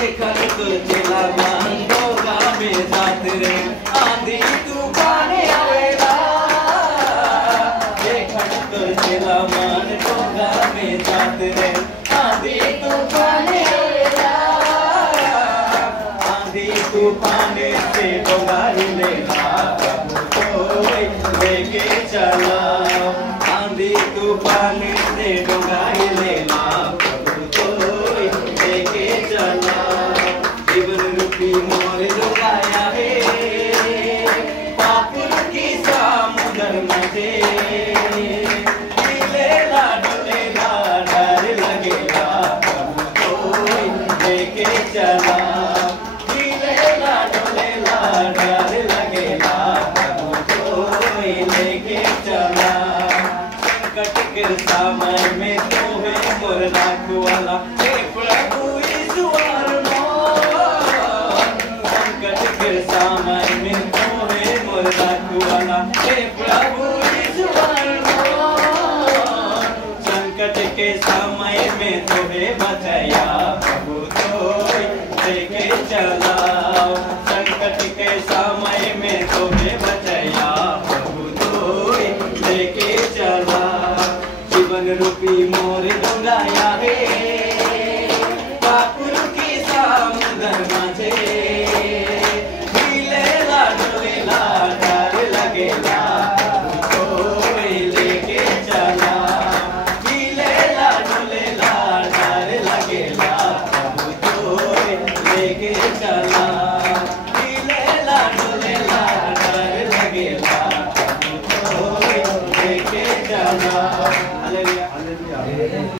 देखन तुझे लमान डोगा में साथ रे आंधी तूफान आवेला देखन तुझे लमान डोगा में साथ रे आंधी तूफान आवेला आंधी तूफान से डोगा लेला कोई लेके चला आंधी तूफान से डोगा लेला जीवन रूपी मोर डुबाया है पापुर की समुद्र मजे डोलेला डर लगेगा कोई लेके चला डोलेला डर लगेगा कोई लेके चला संकट के समय में तो है मोर रखवाला हे प्रभु ईश्वर समय में तो है मोर रखवाला हे प्रभु ईश्वर संकट के समय में तो है बचाया